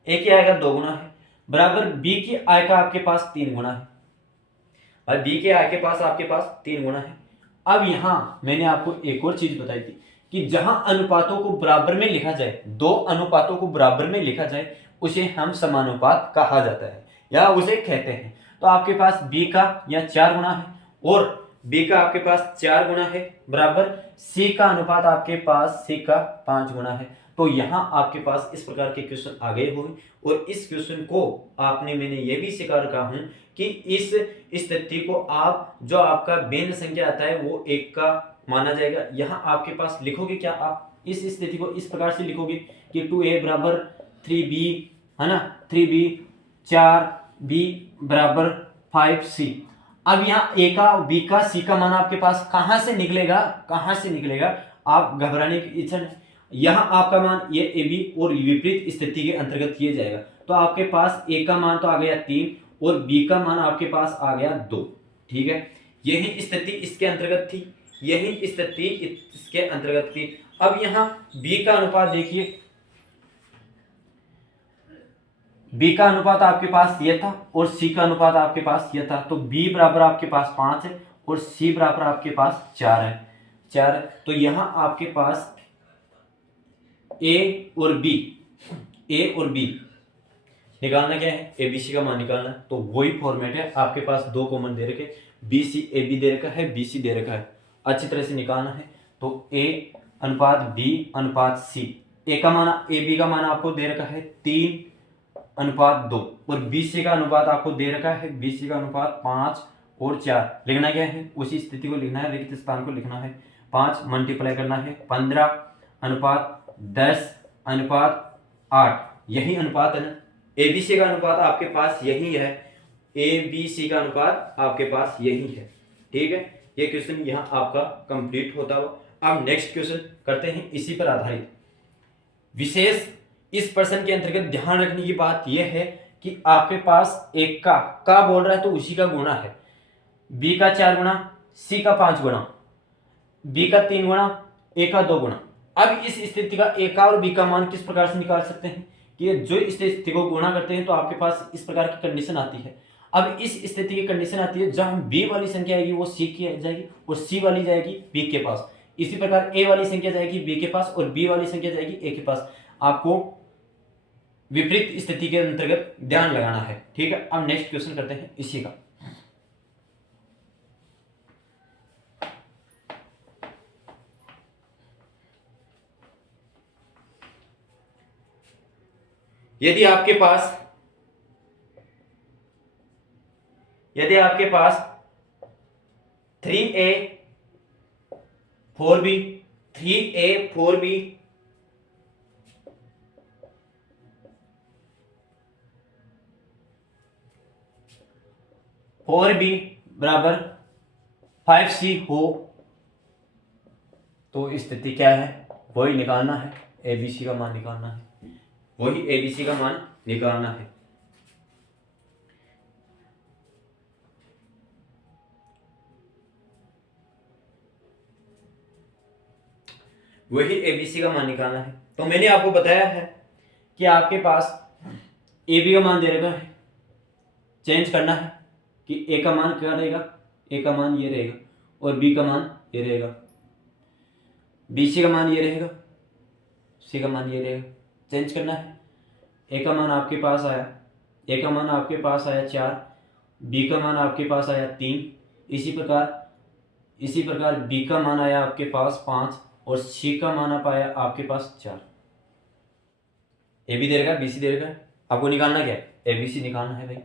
ए की आय का 2 गुना है, बराबर बी की आय का आपके पास 3 गुना है, और बी के आय के पास आपके पास 3 गुना है। अब यहां मैंने आपको एक और चीज बताई थी कि जहां अनुपातों को बराबर में लिखा जाए, दो अनुपातों को बराबर में लिखा जाए, उसे हम समानुपात कहा जाता है या उसे कहते हैं। तो आपके पास बी का या 4 गुना है और बी का आपके पास 4 गुना है, बराबर सी का अनुपात आपके पास सी का 5 गुना है। तो यहां आपके पास इस प्रकार के क्वेश्चन आ गए होंगे, और इस क्वेश्चन को आपने मैंने ये भी स्वीकार कहा हूं कि इस स्थिति को आप जो आपका भिन्न संख्या आता है वो एक का माना जाएगा। यहां आपके पास लिखोगे क्या, आप इस स्थिति को इस प्रकार से लिखोगे कि 2a बराबर 3b, है ना, 3b 4b बराबर 5c। अब यहाँ a का b का c का मान आपके पास कहां से निकलेगा, कहां से निकलेगा, आप घबराने की इच्छा नहीं। यहां आपका मान ये ए बी और विपरीत स्थिति के अंतर्गत किया जाएगा। तो आपके पास a का मान तो आ गया 3 और b का मान आपके पास आ गया 2। ठीक है, यही स्थिति इसके अंतर्गत थी, यही स्थिति इसके अंतर्गत थी। अब यहां b का अनुपात देखिए, b का अनुपात आपके पास ये था और c का अनुपात आपके पास ये था। तो b बराबर आपके पास 5 है और c बराबर आपके पास 4 है, 4 है। तो यहां आपके पास a और b, a और b निकालना क्या है, ए बी सी का मान निकालना है। तो वही फॉर्मेट है, आपके पास दो कॉमन दे रखे, बी सी ए बी दे रखा है, बी सी दे रखा है, अच्छी तरह से निकालना है। तो ए अनुपात बी अनुपात सी, ए का मान ए बी का मान आपको दे रखा है 3:2 और बी सी का अनुपात आपको दे रखा है, बी सी का अनुपात 5 और 4। लिखना क्या है, उसी स्थिति को लिखना है, रिक्त स्थान को लिखना है, 5 मल्टीप्लाई करना है 15:10:8, यही अनुपात है ना। एबीसी का अनुपात आपके पास यही है, एबीसी का अनुपात आपके पास यही है। ठीक है, ये क्वेश्चन यहां आपका कंप्लीट होता हुआ। अब नेक्स्ट क्वेश्चन करते हैं इसी पर आधारित। विशेष इस प्रश्न के अंतर्गत ध्यान रखने की बात यह है कि आपके पास एक का बोल रहा है तो उसी का गुणा है, बी का 4 गुना, सी का 5 गुना, बी का 3 गुना, ए का 2 गुना। अब इस स्थिति का ए का और बी का मान किस प्रकार से निकाल सकते हैं कि जो इस स्थिति को गुणा करते हैं तो आपके पास इस प्रकार की कंडीशन आती है। अब इस स्थिति की कंडीशन आती है जहां बी वाली संख्या आएगी वो सी की जाएगी और सी वाली जाएगी बी के पास। इसी प्रकार ए वाली संख्या जाएगी बी के पास और बी वाली संख्या जाएगी ए के पास। आपको विपरीत स्थिति के अंतर्गत ध्यान लगाना है। ठीक है, अब नेक्स्ट क्वेश्चन करते हैं इसी का। यदि आपके पास 3a 4b 3a 4b 4b बराबर 5c हो तो स्थिति क्या है, वही निकालना है, एबीसी का मान निकालना है, वही एबीसी का मान निकालना है। वही एबीसी का मान निकालना है। तो मैंने आपको बताया है कि आपके पास ए बी का मान दे रखा है, चेंज करना है कि ए का मान क्या रहेगा, ए का मान ये रहेगा और बी का मान ये रहेगा, बी सी का मान ये रहेगा, सी का मान ये रहेगा, चेंज करना है। ए का मान आपके पास आया, ए का मान आपके पास आया 4, बी का मान आपके पास आया 3, इसी प्रकार बी का मान आया आपके पास 5 और सी का मान आप आया आपके पास 4। ए बी दे रखा है, बी सी दे रखा है, आपको निकालना क्या है, ए बी सी निकालना है भाई,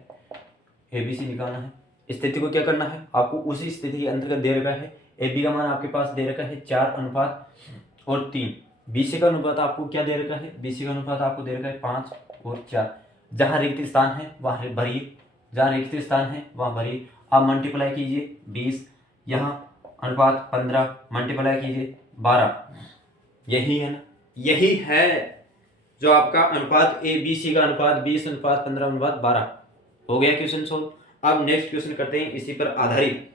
ए बी सी निकालना है। स्थिति को क्या करना है, आपको उसी स्थिति के अंतर्गत दे रखा है, ए बी का मान आपके पास दे रखा है 4:3, बी सी का अनुपात आपको क्या दे रखा है, बी सी का अनुपात आपको दे रखा है 5 और 4। जहाँ रिक्त स्थान है वहाँ भरिए, जहाँ रिक्त स्थान है वहाँ भरिए। आप मल्टीप्लाई कीजिए 20, यहाँ अनुपात 15 मल्टीप्लाई कीजिए 12, यही है ना, यही है जो आपका अनुपात ए बी सी का अनुपात 20:15:12 हो गया। Question solve. अब नेक्स्ट क्वेश्चन करते हैं इसी पर आधारित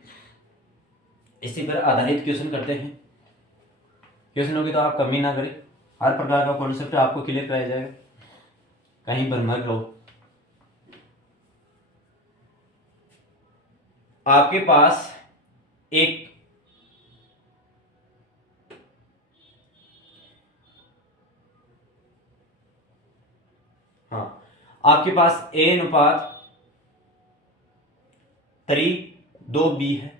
क्वेश्चन करते हैं। क्वेश्चन होगी तो आप कमी ना करें, हर प्रकार का कॉन्सेप्ट आपको क्लियर कराया जाएगा, कहीं पर मत रहो। आपके पास एक हाँ, आपके पास ए अनुपात 3:2b है,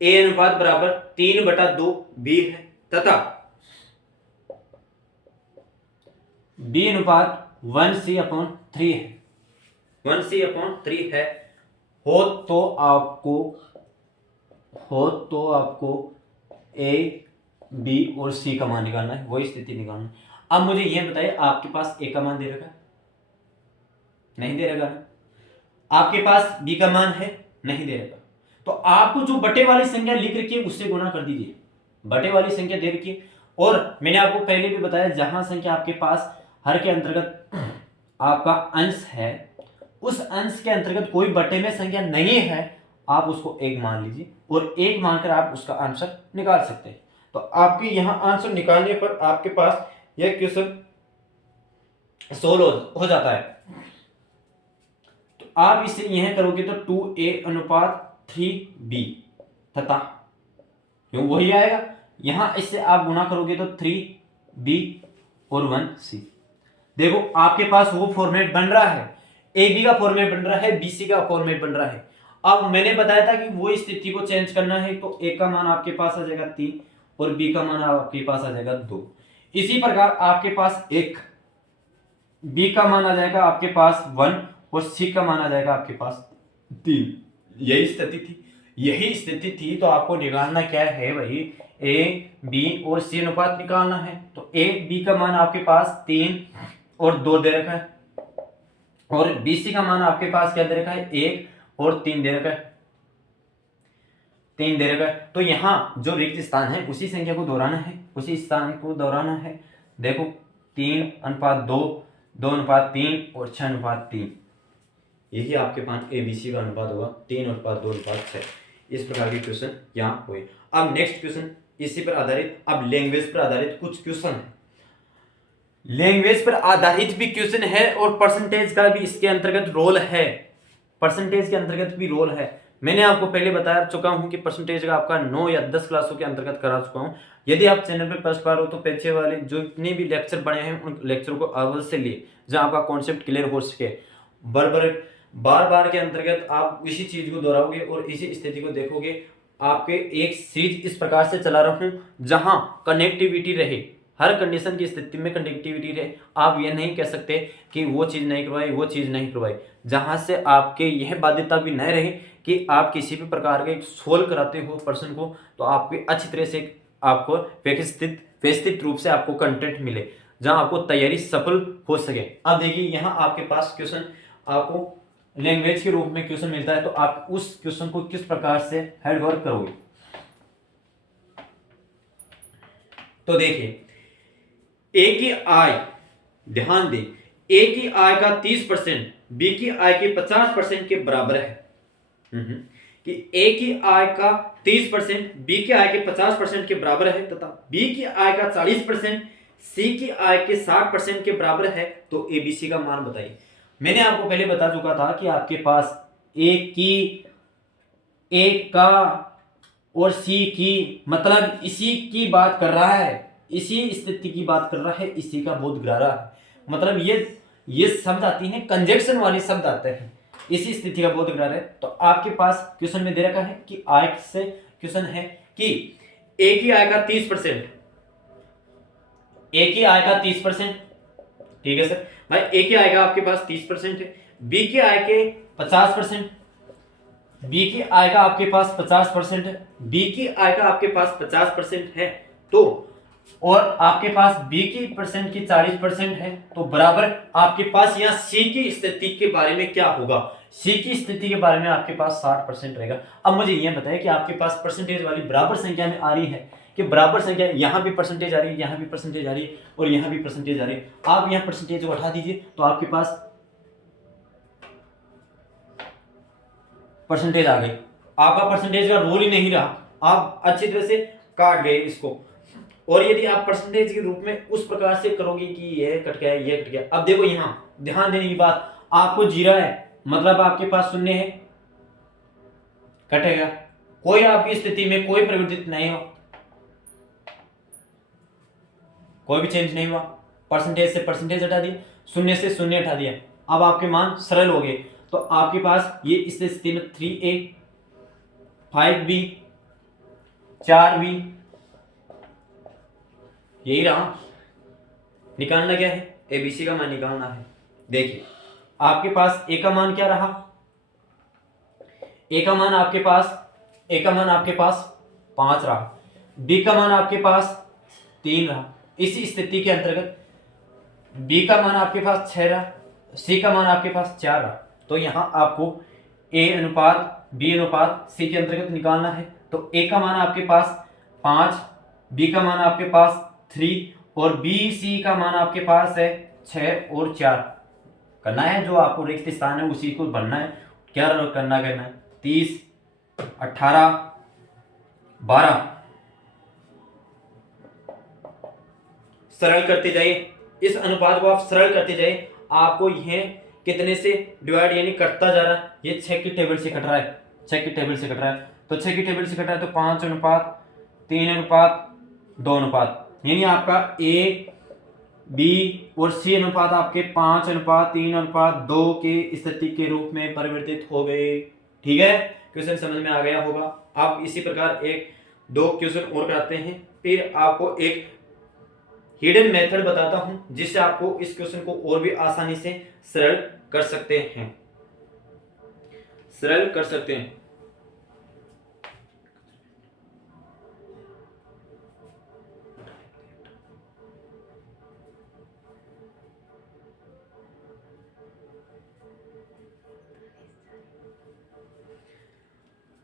ए अनुपात बराबर 3/2b है, तथा बी अनुपात 1c/3 है, 1c/3 है। हो तो आपको ए, बी और सी का मान निकालना है, वही स्थिति निकालना है। अब मुझे यह बताइए, आपके पास ए का मान दे रखा है? नहीं दे रखा। आपके पास बी का मान है? नहीं दे रखा। तो आपको जो बटे वाली संख्या लिख रखी है उससे गुणा कर दीजिए। बटे वाली संख्या दे रखी है, और मैंने आपको पहले भी बताया, जहां संख्या आपके पास हर के अंतर्गत आपका अंश है, उस अंश के अंतर्गत कोई बटे में संख्या नहीं है, आप उसको एक मान लीजिए, और एक मानकर आप उसका आंसर निकाल सकते हैं। तो आपके यहां आंसर निकालने पर आपके पास यह क्वेश्चन सोल्व हो जाता है। तो आप इसे यह करोगे तो 2a/3b, तथा क्यों वही आएगा, यहां इससे आप गुणा करोगे तो 3b और 1c। देखो आपके पास वो फॉर्मेट बन रहा है, ए बी का फॉर्मेट बन रहा है, बी सी का फॉर्मेट बन रहा है। अब मैंने बताया था कि वो स्थिति को चेंज करना है, तो ए का मान आपके पास आ जाएगा 3 और बी का मान आपके पास आ जाएगा 2। इसी प्रकार आपके पास एक बी का मान आ जाएगा आपके पास 1 और सी का मान आ जाएगा आपके पास 3। यही स्थिति थी। तो आपको निकालना क्या है भाई, ए बी और सी अनुपात निकालना है। तो ए बी का मान आपके पास 3 और 2 दे रखा है, और बी सी का मान आपके पास क्या दे रखा है, 1 और 3 दे रखा है, 3 दे रखा है। तो यहाँ जो रिक्त स्थान है उसी संख्या को दोहराना है, उसी स्थान को दोहराना है। देखो 3:2, 2:3 और 6:3, यही आपके पास एबीसी का अनुपात होगा, 3:2:6। इस प्रकार के क्वेश्चन यहाँ हुए। अब नेक्स्ट क्वेश्चन इसी पर आधारित, अब लैंग्वेज पर आधारित कुछ क्वेश्चन है। लैंग्वेज पर आधारित भी क्वेश्चन है, और परसेंटेज का भी इसके अंतर्गत रोल है, परसेंटेज के अंतर्गत भी रोल है। मैंने आपको पहले बता चुका हूं कि परसेंटेज का आपका 9 या 10 क्लासों के अंतर्गत करा चुका हूं। यदि आप चैनल पर फर्स्ट बार हो तो पीछे वाले जो इतने भी लेक्चर बने हैं उन लेक्चर को अवश्य लिए, जहां आपका कॉन्सेप्ट क्लियर हो सके। बार बार के अंतर्गत आप इसी चीज को दोहराओगे और इसी स्थिति को देखोगे। आपके एक सीरीज इस प्रकार से चला रहा हूं जहां कनेक्टिविटी रहे, हर कंडीशन की स्थिति में कनेक्टिविटी रहे। आप ये नहीं कह सकते कि वो चीज़ नहीं करवाई, वो चीज़ नहीं करवाई, जहाँ से आपके यह बाध्यता भी न रहे कि आप किसी भी प्रकार के सोल्व कराते हो पर्सन को, तो आपके अच्छी तरह से आपको व्यवस्थित रूप से आपको कंटेंट मिले, जहाँ आपको तैयारी सफल हो सके। अब देखिए यहाँ आपके पास क्वेश्चन आपको लैंग्वेज के रूप में क्वेश्चन मिलता है, तो आप उस क्वेश्चन को किस प्रकार से हेड वर्क करोगे। तो देखिए ए की आय, ध्यान दें, ए की आय का 30% बी की आय के 50% के बराबर है। कि ए की आय का 30% बी की आय के 50% के बराबर है, तथा बी की आय का 40% सी की आय के 60% के बराबर है। तो ए बी सी का मान बताइए। मैंने आपको पहले बता चुका था कि आपके पास ए का और सी की, मतलब इसी की बात कर रहा है, इसी स्थिति की बात कर रहा है, इसी का बोध गिरा रहा है। मतलब ये शब्द आती हैं, कंजक्शन वाले शब्द आते हैं, इसी स्थिति का बोध गिरा रहा है। तो आपके पास क्वेश्चन में दे रखा है कि आय से क्वेश्चन है कि ए की आय का 30%, ए की आय का 30%, ठीक है सर भाई, ए की आय का आपके पास 30% है, बी की आय के 50%, बी की आय का आपके पास 50% है, बी की आय का आपके पास 50% है, तो और आपके पास बी की परसेंट की 40% है, तो बराबर आपके पास यहाँ सी की स्थिति के बारे में क्या होगा, सी की स्थिति के बारे में आपके पास 60% रहेगा। अब मुझे यह बताइए कि आपके पास परसेंटेज वाली बराबर संख्या में आ रही है कि बराबर संख्या, यहां भी परसेंटेज आ रही है, यहां भी परसेंटेज आ रही है, और यहां भी परसेंटेज आ रही है। आप यहां परसेंटेज को हटा दीजिए तो आपके पास परसेंटेज आ गई, आपका परसेंटेज का रोल ही नहीं रहा, आप अच्छी तरह से काट गए इसको। और यदि आप परसेंटेज के रूप में उस प्रकार से करोगे कि ये कट गया ये कट गया, अब देखो यहां ध्यान देने की बात, आपको जीरा है मतलब आपके पास शून्य है, कटेगा, कोई आपकी स्थिति में कोई परिवर्तित नहीं हो, कोई भी चेंज नहीं हुआ, परसेंटेज से परसेंटेज हटा दिया, शून्य से शून्य हटा दिया, अब आपके मान सरल हो गए। तो आपके पास ये इस स्थिति में 3a 5b 4b यही रहा। निकालना क्या है, एबीसी का मान निकालना है। देखिए आपके पास ए का मान क्या रहा, ए का मान आपके पास 5 रहा, बी का मान आपके पास 3 रहा, इसी स्थिति के अंतर्गत बी का मान आपके पास 6 रहा, सी का मान आपके पास 4 रहा। तो यहां आपको ए अनुपात बी अनुपात सी के अंतर्गत निकालना है। तो ए का मान आपके पास 5, बी का मान आपके पास 3 और बी सी का मान आपके पास है 6 और 4 करना है। जो आपको रिक्त स्थान है उसी को भरना है। क्या करना है 30 18 12 सरल करते जाइए, इस अनुपात को आप सरल करते जाइए, आपको यह कितने से डिवाइड यानी कटता जा रहा है, ये 6 की टेबल से कट रहा है, 6 की टेबल से कट रहा है। तो 6 की टेबल से कट रहा है तो 5 अनुपात 3 अनुपात 2 अनुपात, यानी आपका ए बी और सी अनुपात आपके 5 अनुपात 3 अनुपात 2 के स्थिति के रूप में परिवर्तित हो गए। ठीक है, क्वेश्चन समझ में आ गया होगा। आप इसी प्रकार एक दो क्वेश्चन और कराते हैं, फिर आपको एक हिडन मेथड बताता हूं जिससे आपको इस क्वेश्चन को और भी आसानी से सरल कर सकते हैं, सरल कर सकते हैं।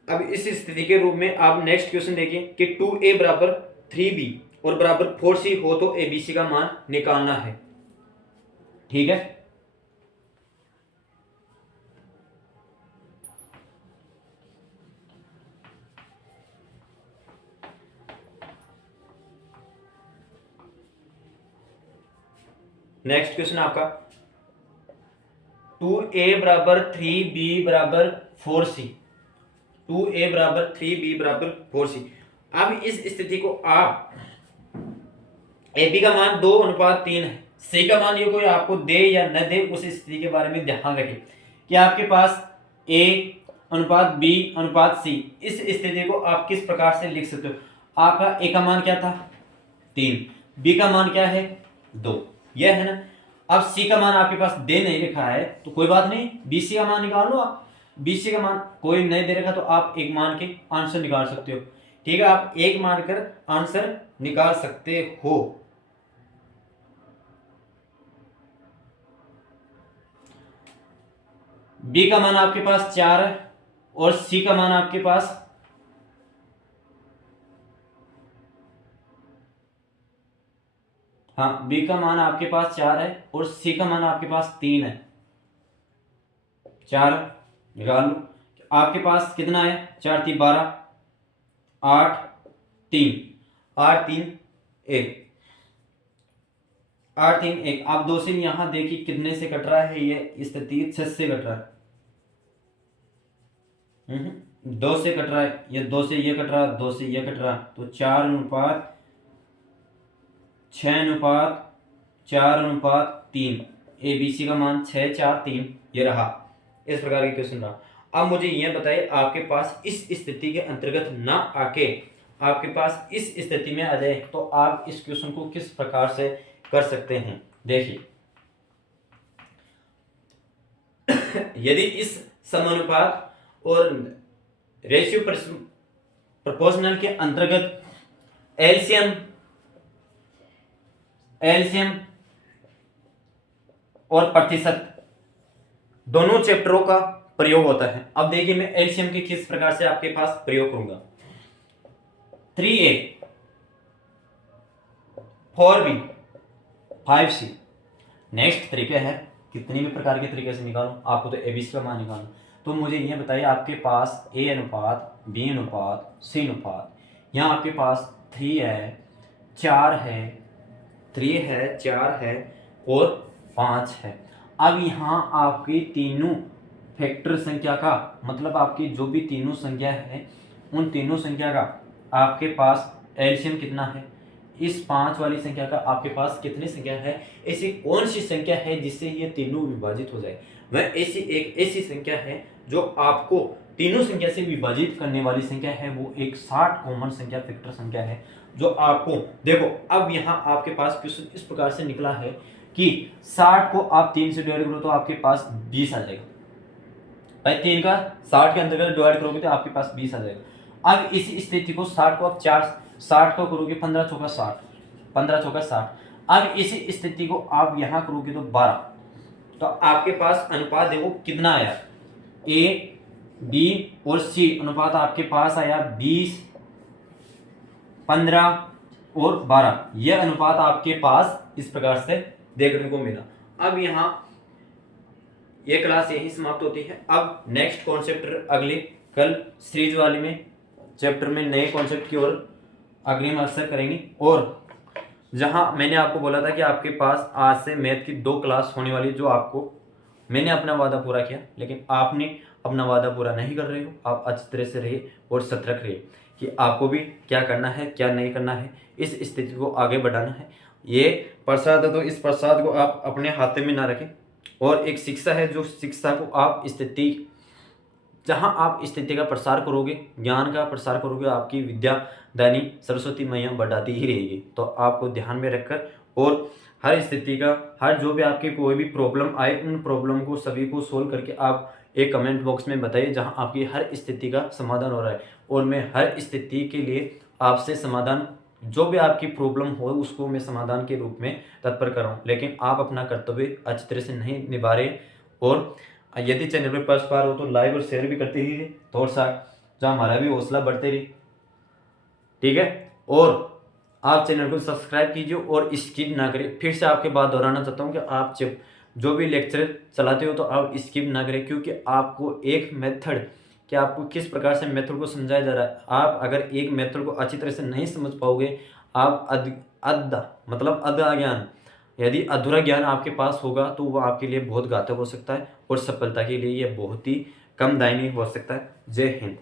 अब इस स्थिति के रूप में आप नेक्स्ट क्वेश्चन देखिए कि 2a बराबर 3b और बराबर 4c हो तो abc का मान निकालना है। ठीक है, नेक्स्ट क्वेश्चन आपका 2a बराबर 3b बराबर 4c, 2a बराबर 3b बराबर 4c। अब इस स्थिति को आप ab का मान 2 अनुपात 3 है, c का मान ये कोई आपको दे या न दे उस स्थिति के बारे में ध्यान रखें कि आपके पास a अनुपात b अनुपात c, इस स्थिति को आप किस प्रकार से लिख सकते हो। आपका a का मान क्या था 3, b का मान क्या है 2, यह है ना। अब c का मान आपके पास दे नहीं रखा है तो कोई बात नहीं, bc का मान निकाल लो आप। bc का मान कोई नहीं दे रखा तो आप एक मान के आंसर निकाल सकते हो। ठीक है, आप एक मान कर आंसर निकाल सकते हो। b का मान आपके पास 4 है और c का मान आपके पास हाँ b का मान आपके पास 4 है और c का मान आपके पास 3 है, 4 निकाल लो। आपके पास कितना है 4 3 12 8 3 8 3 1 8 3 1। आप 2 से यहां देखिए कितने से कट रहा है, ये स्थिति 6 से कट रहा है। 2 से कट रहा है, ये 2 से ये कट रहा है, 2 से ये कट रहा है, तो 4 अनुपात 6 अनुपात 4 अनुपात 3, ए बी सी का मान 6 4 3 ये रहा। इस प्रकार के क्वेश्चन रहा। अब मुझे यह बताइए आपके पास इस स्थिति के अंतर्गत ना आके आपके पास इस स्थिति में आ जाए तो आप इस क्वेश्चन को किस प्रकार से कर सकते हैं। देखिए यदि इस समानुपात और रेशियो प्रोपोर्शनल के अंतर्गत एलसीएम और प्रतिशत दोनों चैप्टरों का प्रयोग होता है। अब देखिए मैं एलसीएम के किस प्रकार से आपके पास प्रयोग करूंगा। 3a 4b 5c। नेक्स्ट तरीका है, कितने भी प्रकार के तरीके से निकालो, आपको तो एबीसी का मान निकालना। तो मुझे यह बताइए आपके पास a अनुपात b अनुपात c अनुपात, यहाँ आपके पास 3 है 4 है, 3 है, 4 है और 5 है। अब यहाँ आपकी तीनों फैक्टर संख्या का मतलब आपकी जो भी तीनों संख्या है उन तीनों संख्या का आपके पास एलसीएम कितना है, इस 5 वाली संख्या का आपके पास कितनी संख्या है, ऐसी कौन सी संख्या है जिससे ये तीनों विभाजित हो जाए। वह ऐसी संख्या है जो आपको तीनों संख्या से विभाजित करने वाली संख्या है, वो एक 60 कॉमन संख्या फैक्टर संख्या है जो आपको देखो। अब यहाँ आपके पास क्वेश्चन इस प्रकार से निकला है कि 60 को आप 3 से डिवाइड करो तो आपके पास 20 आ जाएगा भाई, 3 का 60 के अंतर्गत डिवाइड करोगे तो आपके पास 20 आ जाएगा। अब इसी स्थिति को 60 को आप 60 का करोगे 15 चौका 60, 15 चौका 60। अब इसी स्थिति को आप यहाँ करोगे तो 12, तो आपके पास अनुपात देखो कितना आया, ए बी और सी अनुपात आपके पास आया 20, 15 और 12। यह अनुपात आपके पास इस प्रकार से देखने को मिला। अब यहाँ ये क्लास यही समाप्त होती है। अब नेक्स्ट कॉन्सेप्ट अगली कल सीरीज वाली में चैप्टर में नए कॉन्सेप्ट की ओर अग्रिम अवसर करेंगे। और जहां मैंने आपको बोला था कि आपके पास आज से मैथ की 2 क्लास होने वाली, जो आपको मैंने अपना वादा पूरा किया लेकिन आपने अपना वादा पूरा नहीं कर रहे हो। आप अच्छी तरह से रहिए और सतर्क रहिए कि आपको भी क्या करना है क्या नहीं करना है, इस स्थिति को आगे बढ़ाना है। ये प्रसाद है तो इस प्रसाद को आप अपने हाथ में ना रखें। और एक शिक्षा है, जो शिक्षा को आप स्थिति, जहाँ आप स्थिति का प्रसार करोगे, ज्ञान का प्रसार करोगे, आपकी विद्या दानी सरस्वती मैया बढ़ाती ही रहेगी। तो आपको ध्यान में रखकर और हर स्थिति का, हर जो भी आपकी कोई भी प्रॉब्लम आए, उन प्रॉब्लम को सभी को सोल्व करके आप एक कमेंट बॉक्स में बताइए जहां आपकी हर स्थिति का समाधान हो रहा है। और मैं हर स्थिति के लिए आपसे समाधान, जो भी आपकी प्रॉब्लम हो उसको मैं समाधान के रूप में तत्पर कर रहा हूँ। लेकिन आप अपना कर्तव्य अच्छी तरह से नहीं निभा रहे। और यदि चैनल पर फर्स्ट बार हो तो लाइक और शेयर भी करते रहिए, थोड़ा सा जो हमारा भी हौसला बढ़ते रहे, ठीक है। और आप चैनल को सब्सक्राइब कीजिए और स्किप ना करें। फिर से आपके बात दोहराना चाहता हूँ कि आप जो भी लेक्चर चलाते हो तो आप स्किप ना करें, क्योंकि आपको एक मेथड, कि आपको किस प्रकार से मेथड को समझाया जा रहा है, आप अगर एक मेथड को अच्छी तरह से नहीं समझ पाओगे, आप अधा ज्ञान, यदि अधूरा ज्ञान आपके पास होगा तो वो आपके लिए बहुत घातक हो सकता है और सफलता के लिए ये बहुत ही कम दायनी हो सकता है। जय हिंद।